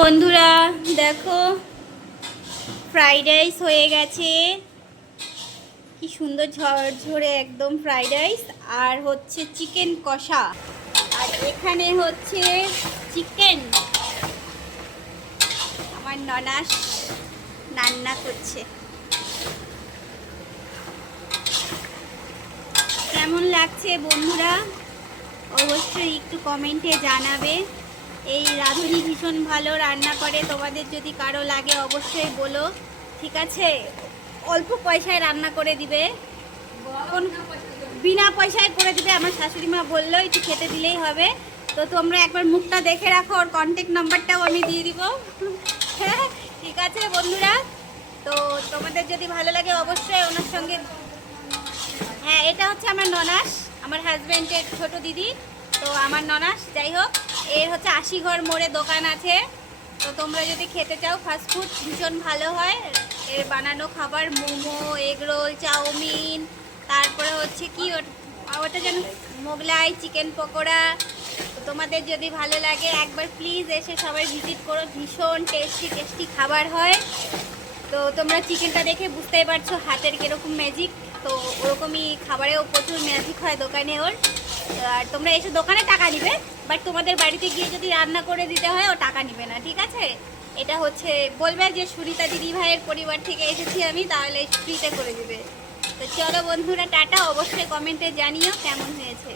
বন্ধুরা দেখো fried rice হয়ে গেছে। কি সুন্দর ঝরঝরে একদম ফ্রাইড রাইস। আর হচ্ছে চিকেন কষা, আর এখানে হচ্ছে চিকেন। আমার ননাস রান্না করছে। কেমন লাগছে বন্ধুরা অবশ্যই একটু কমেন্টে জানাবে। এই রাঁধুনি ভীষণ ভালো রান্না করে, তোমাদের যদি কারো লাগে অবশ্যই বলো, ঠিক আছে? অল্প পয়সায় রান্না করে দিবে, বিনা পয়সায় করে দিবে। আমার শাশুড়ি মা বললো একটু খেতে দিলেই হবে। তো তোমরা একবার মুখটা দেখে রাখো, ওর কন্ট্যাক্ট নাম্বারটাও আমি দিয়ে দিব। হ্যাঁ ঠিক আছে বন্ধুরা, তো তোমাদের যদি ভালো লাগে অবশ্যই ওনার সঙ্গে। হ্যাঁ এটা হচ্ছে আমার ননাস, আমার হাজব্যান্ডের ছোট দিদি। তো আমার ননাস, যাই হোক, এর হচ্ছে ৮০ ঘর মোড়ে দোকান আছে। তো তোমরা যদি খেতে চাও ফাস্টফুড ভীষণ ভালো হয়। এর বানানো খাবার মোমো, এগরোল, চাউমিন, তারপরে হচ্ছে কি ওটা যেন মোগলাই, চিকেন পকোড়া। তো তোমাদের যদি ভালো লাগে একবার প্লিজ এসে সবাই ভিজিট করো। ভীষণ টেস্টি টেস্টি খাবার হয়। তো তোমরা চিকেনটা দেখে বুঝতেই পারছো হাতের কীরকম ম্যাজিক। তো ওরকমই খাবারেও প্রচুর ম্যাজিক হয় দোকানে ওর। আর তোমরা এসে দোকানে টাকা নিবে, বাট তোমাদের বাড়িতে গিয়ে যদি রান্না করে দিতে হয় ও টাকা নিবে না, ঠিক আছে? এটা হচ্ছে বলবে যে সুনিতা দিদি ভাইয়ের পরিবার থেকে এসেছি আমি, তাহলে ফ্রিতে করে দিবে। তো চলো বন্ধুরা টাটা, অবশ্যই কমেন্টে জানিও কেমন হয়েছে।